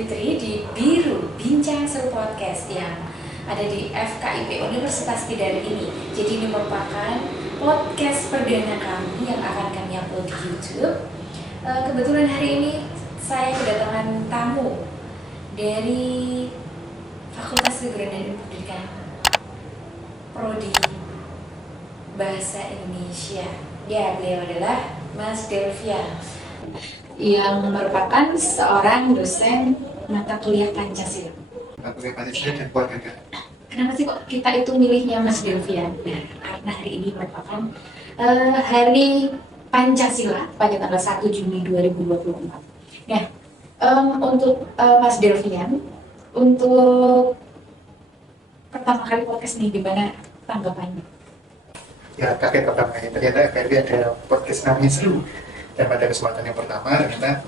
Fitri di Biru Bincang Seru Podcast yang ada di FKIP Universitas Bidari ini. Jadi ini merupakan podcast perdana kami yang akan kami upload di YouTube. Kebetulan hari ini saya kedatangan tamu dari Fakultas Keguruan dan Pendidikan Prodi Bahasa Indonesia. Ya, beliau adalah Mas Delvian yang merupakan seorang dosen mata kuliah Pancasila. Mata kuliah Pancasila dan keluarga negara. Kenapa sih kok kita itu milihnya Mas Delvian? Nah, karena hari ini merupakan Hari Pancasila pada tanggal 1 Juni 2024. Nah, untuk Mas Delvian, untuk pertama kali podcast nih, gimana tanggapannya? Ya, kaget pertamanya. Ternyata FKIP ada podcast namanya seru. Dan pada kesempatan yang pertama, ternyata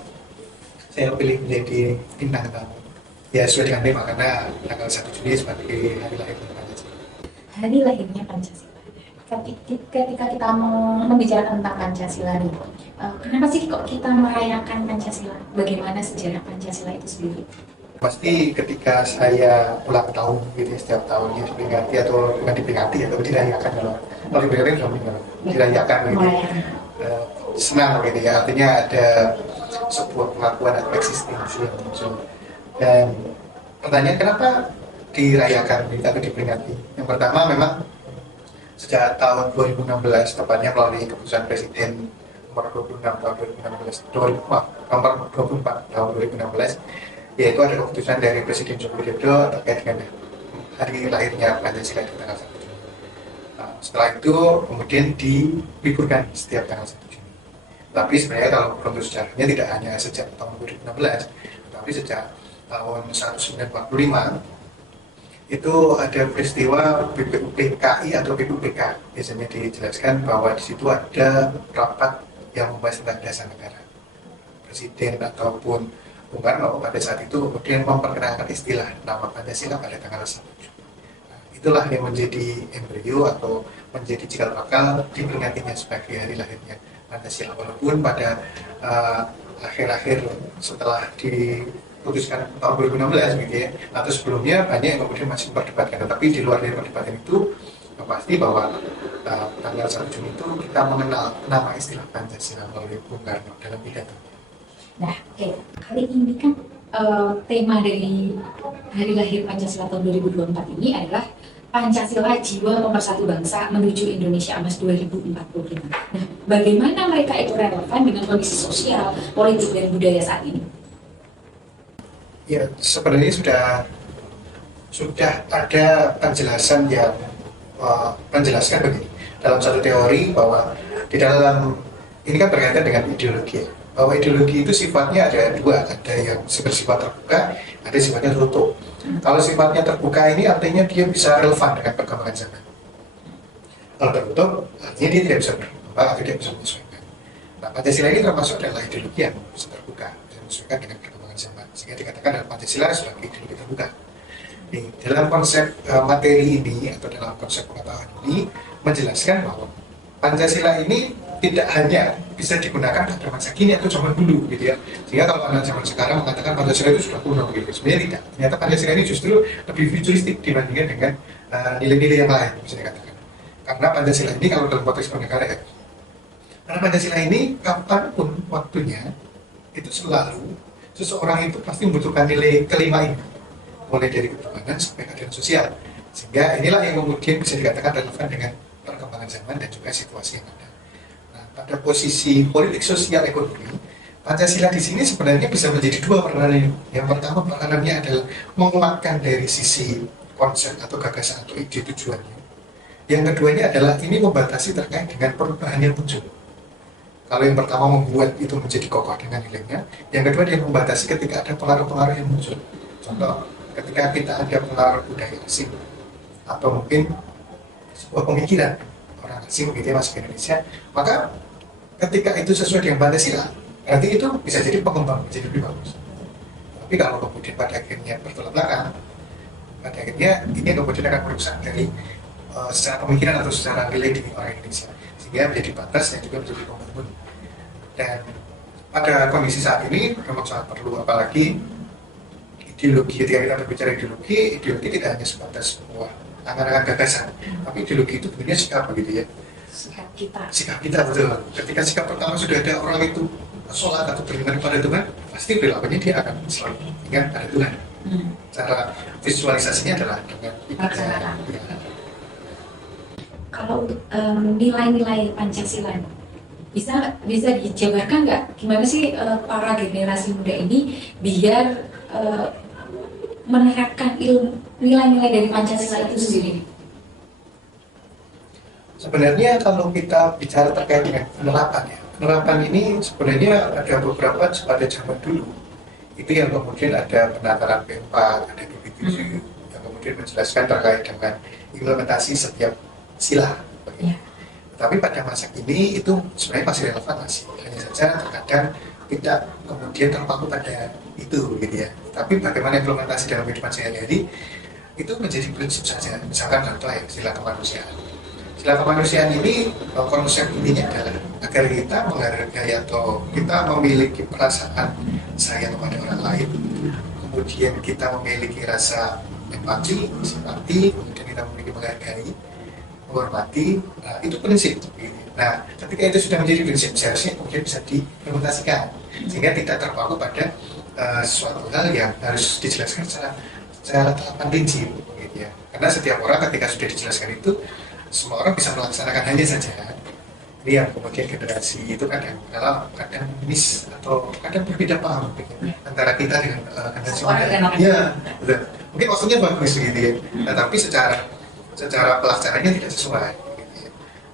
saya pilih menjadi bintang tamu. Ya, sesuai dengan tema, karena tanggal 1 Juni sebagai hari lahir Pancasila. Hari lahirnya Pancasila. Ketika kita mau membicarakan tentang Pancasila nih, kenapa sih kok kita merayakan Pancasila? Bagaimana sejarah Pancasila itu sendiri? Pasti ketika saya ulang tahun gitu, setiap tahunnya diperingati atau bukan diperingati atau dirayakan, kalau diperingati sudah dirayakan gitu. Senang gitu ya, artinya ada sebuah pengakuan atau eksistensi yang muncul. Dan pertanyaan kenapa dirayakan atau diperingati? Yang pertama memang sejak tahun 2016, tepatnya melalui keputusan Presiden nomor 26 tahun 2016, nomor 24 tahun 2016, yaitu ada keputusan dari Presiden Joko Widodo terkait dengan hari lahirnya Pancasila di tanggal 1 Juni. Setelah itu kemudian diliburkan setiap tanggal 1 Juni. Tapi sebenarnya kalau runtuh sejarahnya tidak hanya sejak tahun 2016, tapi sejak tahun 1945 itu ada peristiwa BPUPKI atau BPUPK. Biasanya dijelaskan bahwa di situ ada rapat yang membahas tentang dasar negara. Presiden ataupun Bung Karno pada saat itu kemudian memperkenalkan istilah nama Pancasila pada tanggal 1 Juni. Itulah yang menjadi embrio atau menjadi cikal bakal diperingatinya sebagai hari lahirnya Pancasila, walaupun pada akhir-akhir setelah diputuskan tahun 2016 gitu ya, atau sebelumnya banyak yang kemudian masih memperdebatkan, tetapi di luar dari perdebatan itu pasti bahwa tanggal 1 Juni itu kita mengenal nama istilah Pancasila melalui Bung Karno dalam pidato. Nah, kali ini kan tema dari Hari Lahir Pancasila tahun 2024 ini adalah Pancasila Jiwa Pemersatu Bangsa menuju Indonesia Emas 2045. Nah, bagaimana mereka itu relevan dengan kondisi sosial, politik, dan budaya saat ini? Ya, sebenarnya sudah ada penjelasan yang menjelaskan begini dalam satu teori bahwa di dalam ini kan berkaitan dengan ideologi, bahwa ideologi itu sifatnya ada dua, ada yang bersifat terbuka, ada sifatnya tertutup. Kalau sifatnya terbuka ini artinya dia bisa relevan dengan perkembangan zaman. Kalau tertutup artinya dia tidak bisa berkembang atau tidak bisa menyesuaikan. Nah, Pancasila ini termasuk adalah ideologi yang bisa terbuka, bisa menyesuaikan dengan perkembangan zaman, sehingga dikatakan dalam Pancasila sebagai ideologi terbuka. Dalam konsep materi ini atau dalam konsep pengetahuan ini menjelaskan bahwa Pancasila ini tidak hanya bisa digunakan pada masa kini atau zaman dulu gitu ya. Sehingga kalau anak zaman sekarang mengatakan Pancasila itu sudah kuno gitu, sebenarnya tidak. Ternyata Pancasila ini justru lebih futuristik dibandingkan dengan nilai-nilai yang lain bisa dikatakan. Karena Pancasila ini kalau dalam konteks bernegara ya, karena Pancasila ini kapanpun waktunya itu selalu seseorang itu pasti membutuhkan nilai kelima ini, mulai dari ketuhanan sampai keadilan sosial. Sehingga inilah yang kemudian bisa dikatakan relevan dengan perkembangan zaman dan juga situasi yang ada. Nah, pada posisi politik sosial ekonomi, Pancasila di sini sebenarnya bisa menjadi dua peranan. Yang pertama peranannya adalah menguatkan dari sisi konsep atau gagasan atau ide tujuannya. Yang keduanya adalah ini membatasi terkait dengan perubahan yang muncul. Kalau yang pertama membuat itu menjadi kokoh dengan nilainya, yang kedua dia membatasi ketika ada pengaruh-pengaruh yang muncul. Contoh, ketika kita ada pengaruh budaya asing atau mungkin sebuah pemikiran orang asing begitu masuk ke Indonesia, maka ketika itu sesuai dengan Pancasila, berarti itu bisa jadi pengembang menjadi lebih bagus. Tapi kalau kemudian pada akhirnya bertolak belakang, pada akhirnya ini kemudian akan merusak dari secara pemikiran atau secara nilai di orang Indonesia, sehingga menjadi batas dan juga menjadi komitmen. Dan pada kondisi saat ini memang sangat perlu, apalagi ideologi. Ketika kita berbicara ideologi tidak hanya sebatas sebuah angan-angan gagasan, tapi ideologi itu bentuknya sikap begitu ya. Sikap kita betul. Ketika sikap pertama sudah ada orang itu sholat atau beriman kepada Tuhan, pasti perilakunya dia akan selalu ingat pada Tuhan. Cara visualisasinya adalah dengan ibadah. Kalau untuk nilai-nilai Pancasila bisa dijabarkan nggak gimana sih para generasi muda ini biar menerapkan nilai-nilai dari Pancasila itu sendiri? Sebenarnya kalau kita bicara terkait dengan penerapan ini sebenarnya ada beberapa pada zaman dulu itu yang kemudian ada penataran P4, ada BP7 yang kemudian menjelaskan terkait dengan implementasi setiap sila. Ya. Tapi pada masa ini itu sebenarnya masih relevan, masih hanya saja terkadang tidak kemudian terpaku pada itu gitu ya. Tapi bagaimana implementasi dalam kehidupan sehari-hari itu menjadi prinsip saja. Misalkan contoh ya, sila kemanusiaan. Sila kemanusiaan ini konsep intinya adalah agar kita menghargai atau kita memiliki perasaan sayang kepada orang lain, kemudian kita memiliki rasa empati, simpati, kemudian kita memiliki menghargai, menghormati, itu prinsip. Nah, ketika itu sudah menjadi prinsip, seharusnya kemudian bisa diimplementasikan sehingga tidak terpaku pada sesuatu hal yang harus dijelaskan secara tahapan rinci, gitu ya. Karena setiap orang ketika sudah dijelaskan itu, semua orang bisa melaksanakan hanya saja. Ini yang kemudian generasi itu kadang miss atau kadang berbeda paham antara kita dengan generasi muda. Ya, betul. Mungkin maksudnya bagus gitu ya, tetapi secara pelaksananya tidak sesuai.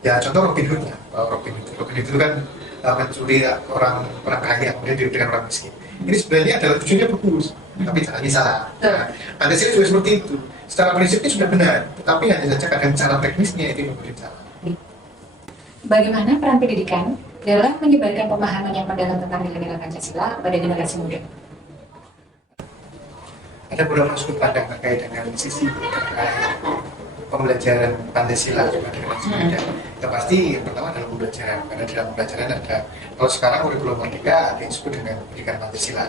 Ya contoh Robin Hood ya, Robin Hood itu kan mencuri orang kaya kemudian diberikan orang miskin. Ini sebenarnya adalah tujuannya bagus, tapi caranya salah. Nah, Pancasila juga seperti itu. Secara prinsipnya sudah benar, tetapi hanya saja kadang cara teknisnya itu kemudian salah. Bagaimana peran pendidikan dalam menyebarkan pemahaman yang mendalam tentang nilai-nilai Pancasila pada generasi muda? Ada beberapa sudut pandang terkait dengan sisi terkait pembelajaran Pancasila kepada generasi muda. Yang pasti yang pertama adalah pembelajaran, karena dalam pembelajaran ada, kalau sekarang kurikulum merdeka ada yang disebut dengan pendidikan Pancasila.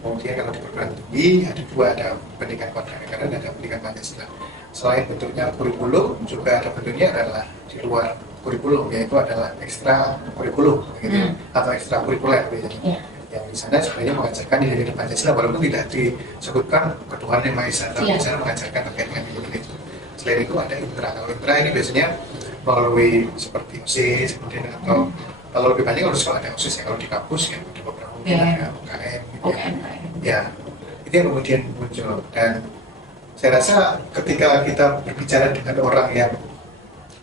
Kemudian kalau di perguruan tinggi ada dua, ada pendidikan kewarganegaraan dan ada pendidikan Pancasila. Selain bentuknya kurikulum, juga ada bentuknya adalah di luar kurikulum, yaitu adalah ekstra kurikulum gitu, atau ekstra kurikuler biasanya. Yang di sana sebenarnya mengajarkan nilai-nilai Pancasila walaupun tidak disebutkan ketuhanan yang Maha Esa, tapi di sana mengajarkan terkait dengan nilai itu. Selain itu ada intra. Kalau intra ini biasanya melalui seperti OSIS, kemudian atau kalau lebih banyak harus kalau ada OSIS ya, kalau di kampus ya ada beberapa ada UKM gitu ya. Itu yang kemudian muncul. Dan saya rasa ketika kita berbicara dengan orang yang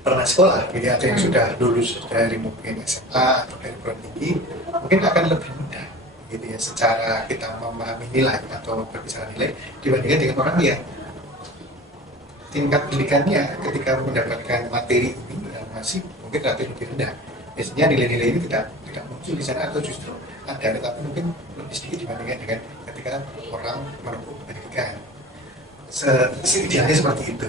pernah sekolah, jadi ada yang sudah lulus dari mungkin SMA atau dari perguruan tinggi, mungkin akan lebih mudah gitu ya, secara kita memahami nilai atau berbicara nilai dibandingkan dengan orang yang tingkat pendidikannya ketika mendapatkan materi ini masih mungkin relatif lebih rendah. Biasanya nilai-nilai ini tidak muncul di sana atau justru ada, tetapi mungkin lebih sedikit dibandingkan dengan ketika orang menempuh pendidikan. Idealnya seperti itu.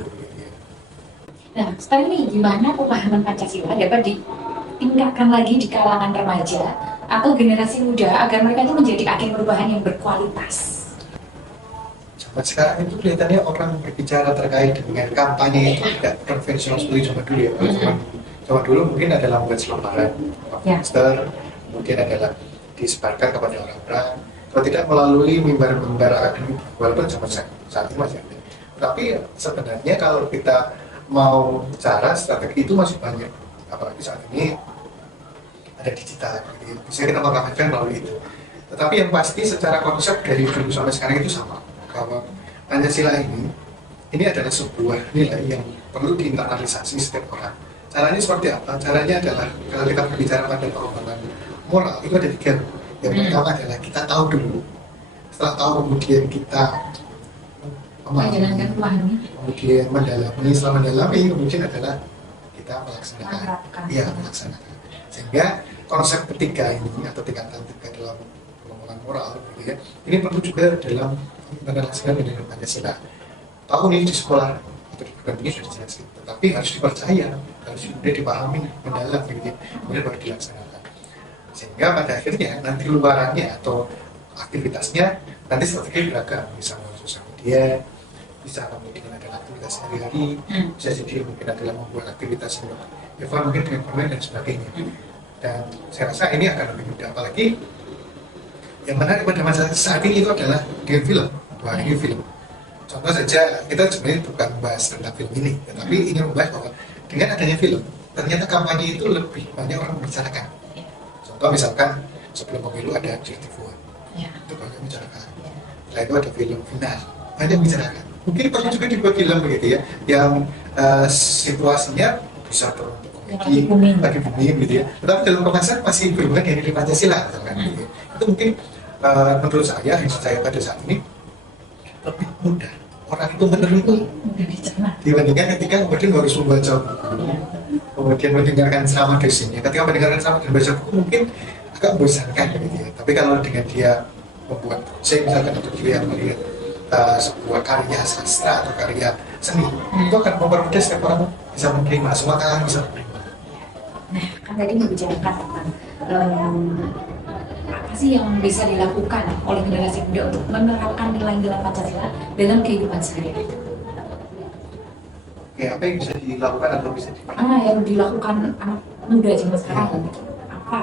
Nah, sekarang ini gimana pemahaman Pancasila dapat ditingkatkan lagi di kalangan remaja atau generasi muda agar mereka itu menjadi agen perubahan yang berkualitas? Zaman sekarang itu kelihatannya orang berbicara terkait dengan kampanye itu tidak konvensional seperti zaman dulu ya. Zaman dulu mungkin adalah membuat selebaran, poster, kemudian adalah disebarkan kepada orang-orang, kalau tidak melalui mimbar-mimbar akademik, walaupun zaman saat ini masih ada. Tapi sebenarnya kalau kita mau cara strategi itu masih banyak, apalagi saat ini ada digital, gitu. Bisa kita mengkampanyekan melalui itu. Tetapi yang pasti secara konsep dari dulu sampai sekarang itu sama, bahwa Pancasila ini adalah sebuah nilai yang perlu diinternalisasi setiap orang. Caranya seperti apa? Caranya adalah kalau kita berbicara pada pengorbanan moral itu ada tiga. Yang pertama adalah kita tahu dulu. Setelah tahu kemudian kita memahami, kemudian mendalami, setelah mendalami kemudian adalah kita melaksanakan. Sehingga konsep ketiga ini atau tingkatan ketiga dalam pengembangan moral gitu ya, ini perlu juga dalam menjelaskan dengan Pancasila. Tahu nih di sekolah atau di perguruan tinggi sudah dijelaskan, tetapi harus dipercaya, harus sudah dipahami mendalam gitu ya, kemudian baru dilaksanakan. Sehingga pada akhirnya nanti luarannya atau aktivitasnya nanti strategi beragam, misalnya dia, bisa mungkin adalah aktivitas sehari-hari, bisa jadi mungkin adalah membuat aktivitas yang mungkin dengan bermain dan sebagainya. Dan saya rasa ini akan lebih mudah, apalagi yang menarik pada masa saat ini itu adalah dengan film. Wah, ini film. Contoh saja, kita sebenarnya bukan membahas tentang film ini, tetapi ingin membahas bahwa dengan adanya film, ternyata kampanye itu lebih banyak orang membicarakan. Contoh misalkan sebelum pemilu ada Objective One, itu banyak membicarakan. Setelah itu ada film final, banyak membicarakan. Mungkin perlu juga dibuat film begitu ya, yang situasinya bisa berbentuk komedi, lagi booming gitu ya. Tetapi dalam kemasan masih berhubungan dengan Pancasila, misalkan. Gitu ya. Itu mungkin menurut saya, yang saya pada saat ini lebih mudah orang itu menerima dibandingkan ketika kemudian harus membaca buku, kemudian mendengarkan ceramah dosennya. Ketika mendengarkan ceramah dan baca buku mungkin agak membosankan gitu ya. Tapi kalau dengan dia membuat, saya misalkan untuk dia melihat sebuah karya sastra atau karya seni, itu akan mempermudah setiap orang bisa menerima, semua kalangan bisa menerima. Nah, kan tadi membicarakan tentang apa sih yang bisa dilakukan oleh generasi muda untuk menerapkan nilai-nilai Pancasila dalam kehidupan sehari-hari? Oke, apa yang bisa dilakukan atau bisa diperlukan? Yang dilakukan anak muda zaman sekarang apa?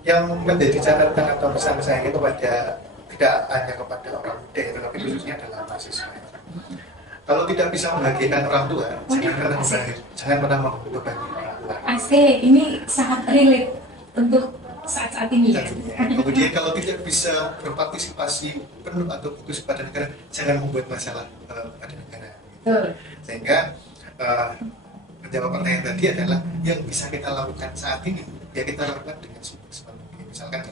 Yang menjadi catatan atau pesan saya kepada tidak hanya kepada orang muda, tetapi khususnya adalah mahasiswa. Kalau tidak bisa membahagiakan orang tua, jangan pernah membebani orang tua. Asik, ini sangat relate untuk saat-saat ini ya. Kemudian kalau tidak bisa berpartisipasi penuh atau fokus pada negara, jangan membuat masalah pada negara. Sehingga menjawab pertanyaan tadi adalah yang bisa kita lakukan saat ini, ya kita lakukan dengan semaksimal mungkin. Misalkan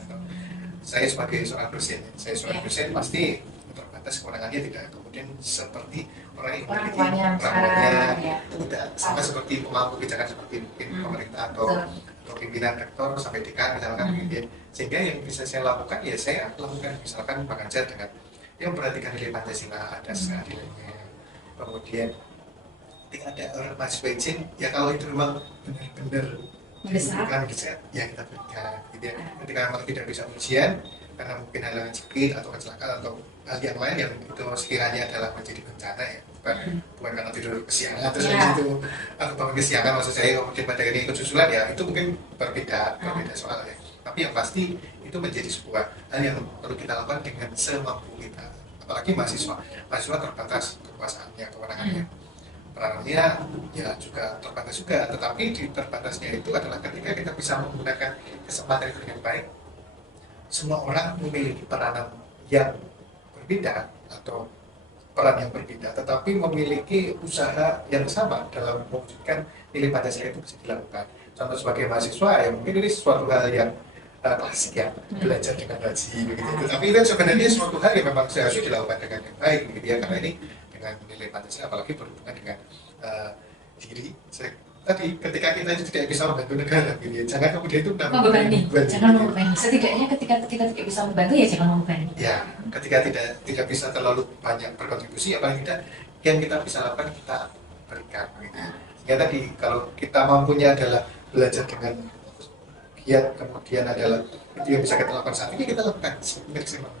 saya sebagai seorang dosen, pasti terbatas kewenangannya tidak kemudian seperti orang yang memiliki perawatannya, tidak sama seperti pemangku kebijakan seperti mungkin pemerintah atau pimpinan rektor sampai dekan misalkan gitu ya. Sehingga yang bisa saya lakukan ya saya lakukan, misalkan mengajar dengan yang memperhatikan nilai Pancasila, ada seadilnya. Kemudian ketika ada orang mahasiswa izin, ya kalau itu memang benar-benar bukan bisa ya kita berikan gitu ya. Ketika memang tidak bisa ujian karena mungkin halangan sakit atau kecelakaan atau hal yang lain yang itu sekiranya adalah menjadi bencana ya, bukan karena tidur kesiangan atau itu atau bangun kesiangan, maksud saya kemudian pada ini kesusulan ya, itu mungkin berbeda soal ya. Tapi yang pasti itu menjadi sebuah hal yang perlu kita lakukan dengan semampu kita, apalagi mahasiswa terbatas kekuasaannya, kewenangannya, perannya ya juga terbatas juga. Tetapi di terbatasnya itu adalah ketika kita bisa menggunakan kesempatan itu dengan baik, semua orang memiliki peranan yang berbeda atau peran yang berbeda, tetapi memiliki usaha yang sama dalam mewujudkan nilai Pancasila itu bisa dilakukan. Contoh sebagai mahasiswa ya mungkin ini suatu hal yang klasik ya, belajar dengan rajin begitu. Tapi itu sebenarnya suatu hal yang memang seharusnya dilakukan dengan yang baik begitu ya, karena ini dengan nilai Pancasila apalagi berhubungan dengan diri. Tadi ketika kita itu tidak bisa membantu negara gitu ya, jangan kemudian itu membebani. Setidaknya ketika tidak bisa membantu ya jangan membebani. Ya, ketika tidak bisa terlalu banyak berkontribusi, apalagi tidak yang kita bisa lakukan kita berikan gitu. Sehingga tadi kalau kita mampunya adalah belajar dengan giat, kemudian adalah itu yang bisa kita lakukan saat ini, kita lakukan maksimal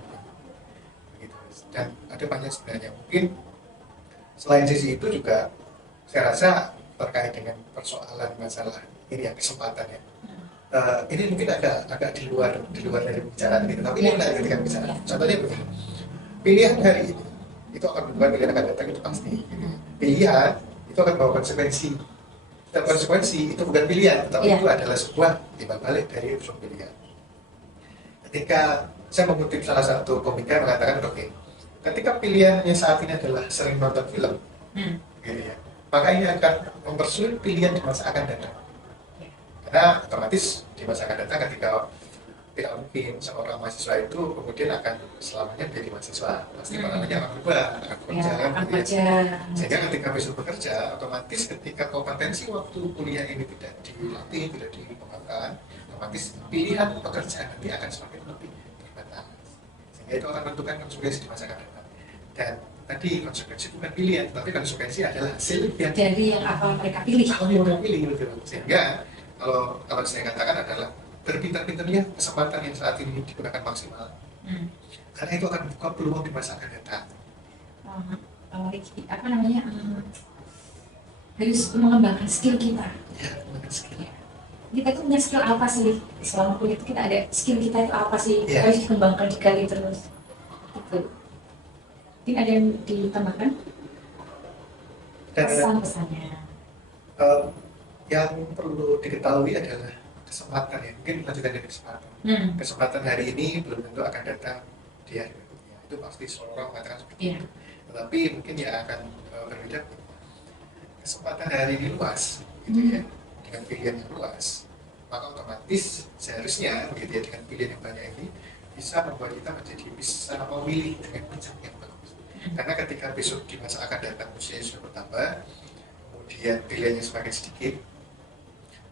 gitu. Dan ada banyak sebenarnya, mungkin selain sisi itu juga saya rasa terkait dengan persoalan masalah ini ya, kesempatan ya. Ini mungkin agak di luar dari pembicaraan ini, tapi ini menarik ketika bicara. Contohnya begini, pilihan hari ini itu akan berubah, pilihan akan datang itu pasti. Pilihan itu akan bawa konsekuensi. Dan konsekuensi itu bukan pilihan, tetapi itu adalah sebuah timbal balik dari unsur pilihan. Ketika saya mengutip salah satu komika yang mengatakan, oke, ketika pilihannya saat ini adalah sering nonton film, gitu ya, maka ini akan mempersulit pilihan di masa akan datang. Karena otomatis di masa akan datang ketika tidak mungkin seorang mahasiswa itu kemudian akan selamanya menjadi mahasiswa, pasti namanya akan berubah, akan bekerja. Sehingga ketika besok bekerja, otomatis ketika kompetensi waktu kuliah ini tidak dilatih, tidak dikembangkan, otomatis pilihan pekerjaan nanti akan semakin lebih terbatas. Sehingga itu akan menentukan konsekuensi di masa akan datang. Dan tadi konsekuensi bukan pilihan, tapi konsekuensi adalah hasil yang dari yang apa mereka pilih. Sehingga kalau saya katakan adalah berpintar-pintarnya kesempatan yang saat ini digunakan maksimal, karena itu akan membuka peluang di masa akan datang. apa namanya harus mengembangkan skill kita. Ya, skill. Kita tuh punya skill apa sih selama kuliah itu, kita ada skill kita itu apa sih, Ya. harus dikembangkan, digali terus gitu. Mungkin ada yang ditambahkan Dan pesan-pesannya? yang perlu diketahui adalah kesempatan ya, mungkin lanjutan dari kesempatan hari ini belum tentu akan datang di hari berikutnya, itu pasti semua orang mengatakan seperti itu. Tetapi mungkin ya akan berbeda. Kesempatan hari ini luas gitu ya, dengan pilihan yang luas, maka otomatis seharusnya gitu ya, dengan pilihan yang banyak ini bisa membuat kita menjadi bisa memilih dengan bijak yang bagus. Karena ketika besok di masa akan datang usia sudah bertambah, kemudian pilihannya semakin sedikit,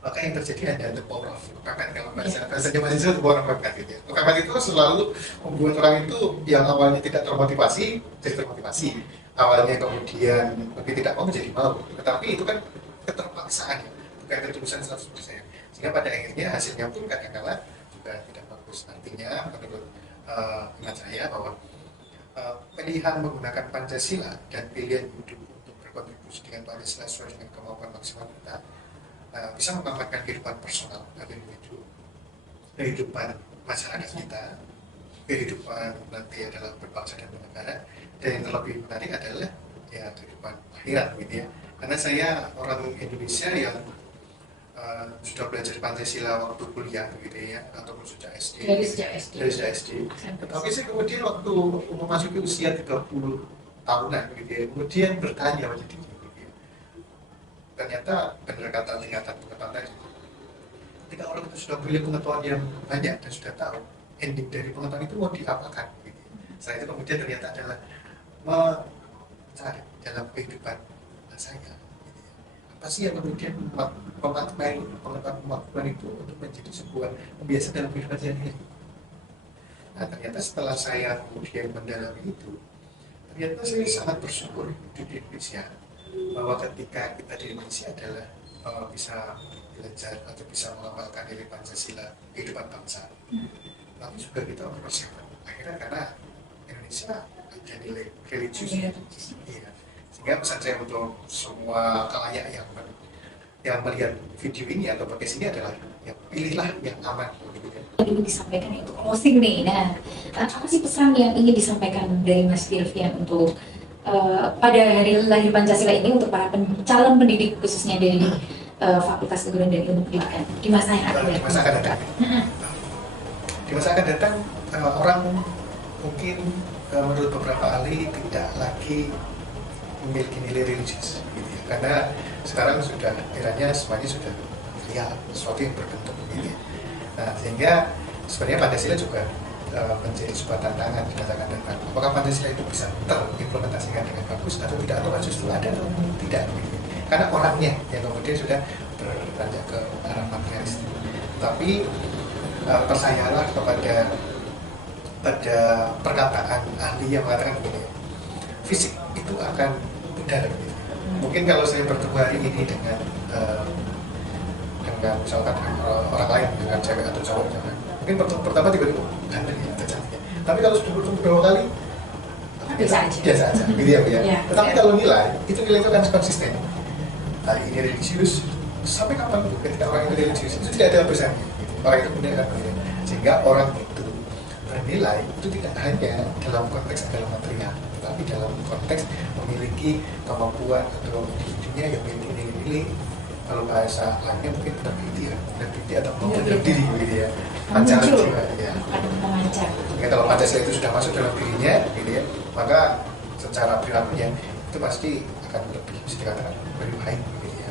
maka yang terjadi hanya the power of kepekat. Kalau bahasanya mahasiswa the power of kepekat gitu ya. Kepekat itu selalu membuat orang itu yang awalnya tidak termotivasi jadi termotivasi, awalnya kemudian mungkin tidak mau menjadi mau, tetapi itu kan keterpaksaan ya, bukan ketulusan 100%. Sehingga pada akhirnya hasilnya pun kadang-kala juga tidak bagus. Nantinya menurut hemat saya bahwa pilihan menggunakan Pancasila dan pilihan hidup untuk berkontribusi dengan Pancasila sesuai dengan kemampuan maksimal kita bisa mengamankan kehidupan personal atau individu, kehidupan masyarakat kita, kehidupan nanti adalah berbangsa dan bernegara, dan yang terlebih menarik adalah ya kehidupan akhirat gitu ya. Karena saya orang Indonesia yang sudah belajar Pancasila waktu kuliah begitu ya, ataupun sejak SD. Dari sejak SD. Tapi saya kemudian waktu memasuki usia 30 tahunan gitu ya, kemudian bertanya pada diri gitu ya. Ternyata benar kata tingkatan pengetahuan tadi. Ketika orang itu sudah punya pengetahuan yang banyak dan sudah tahu ending dari pengetahuan itu mau diapakan gitu. Setelah itu kemudian ternyata adalah mencari dalam kehidupan saya apa sih yang kemudian memaknai pengetahuan itu untuk menjadi sebuah kebiasaan dalam kehidupan sehari-hari. Nah ternyata setelah saya kemudian mendalami itu, ternyata saya sangat bersyukur di Indonesia bahwa ketika kita di Indonesia adalah bisa belajar atau bisa mengamalkan nilai Pancasila kehidupan bangsa, tapi juga kita mempersiapkan akhirnya karena Indonesia ada nilai religius. Iya. Sehingga pesan saya untuk semua khalayak yang melihat video ini atau podcast ini adalah ya pilihlah yang aman gitu ya. Dulu disampaikan itu closing nih. Nah, apa sih pesan yang ingin disampaikan dari Mas Firvian untuk pada hari lahir Pancasila ini untuk para calon pendidik khususnya dari Fakultas Keguruan dan Ilmu Pendidikan di masa yang akan datang? Di masa akan datang. Di masa akan datang orang mungkin menurut beberapa ahli tidak lagi memiliki nilai religius gitu ya. Karena sekarang sudah eranya semuanya sudah real, sesuatu yang berbentuk gitu ya. Nah, sehingga sebenarnya Pancasila juga menjadi sebuah tantangan di masa akan datang. Apakah Pancasila itu bisa terimplementasikan dengan bagus atau tidak, atau justru ada atau tidak gitu. Karena orangnya yang kemudian sudah beranjak ke arah materialis. Tapi percayalah kepada perkataan ahli yang mengatakan begini, fisik itu akan pudar gitu. Mungkin kalau saya bertemu hari ini dengan misalkan orang lain, dengan cewek atau cowok misalkan, mungkin pertemuan pertama tiba-tiba ganteng ya atau cantik. Tapi kalau sudah bertemu dua kali biasa aja gitu ya Bu ya. Tetapi kalau nilai itu akan konsisten. Hari ini religius, sampai kapan itu ketika orang itu religius itu tidak ada pesan gitu. Orang itu kemudian akan bernilai. Sehingga orang itu bernilai itu tidak hanya dalam konteks adalah material, tetapi dalam konteks memiliki kemampuan atau individunya yang memiliki nilai-nilai, kalau bahasa lainnya mungkin berbeda atau membentuk diri gitu ya, pancar jiwa ya. Kalau Pancasila itu sudah masuk dalam dirinya gitu ya, maka secara perilakunya itu pasti akan lebih bisa dikatakan lebih baik gitu ya.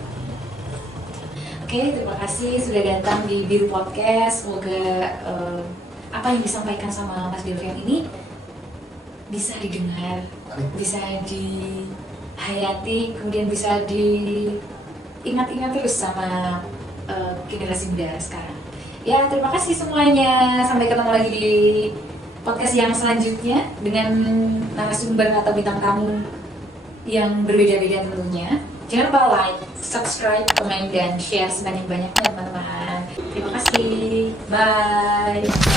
Oke, terima kasih sudah datang di Biru Podcast. Semoga apa yang disampaikan sama Mas Firvian ini bisa didengar, bisa dihayati, kemudian bisa diingat-ingat terus sama generasi muda sekarang. Ya, terima kasih semuanya. Sampai ketemu lagi di podcast yang selanjutnya dengan narasumber atau bintang tamu yang berbeda-beda tentunya. Jangan lupa like, subscribe, komen, dan share sebanyak-banyaknya teman-teman. Terima kasih. Bye.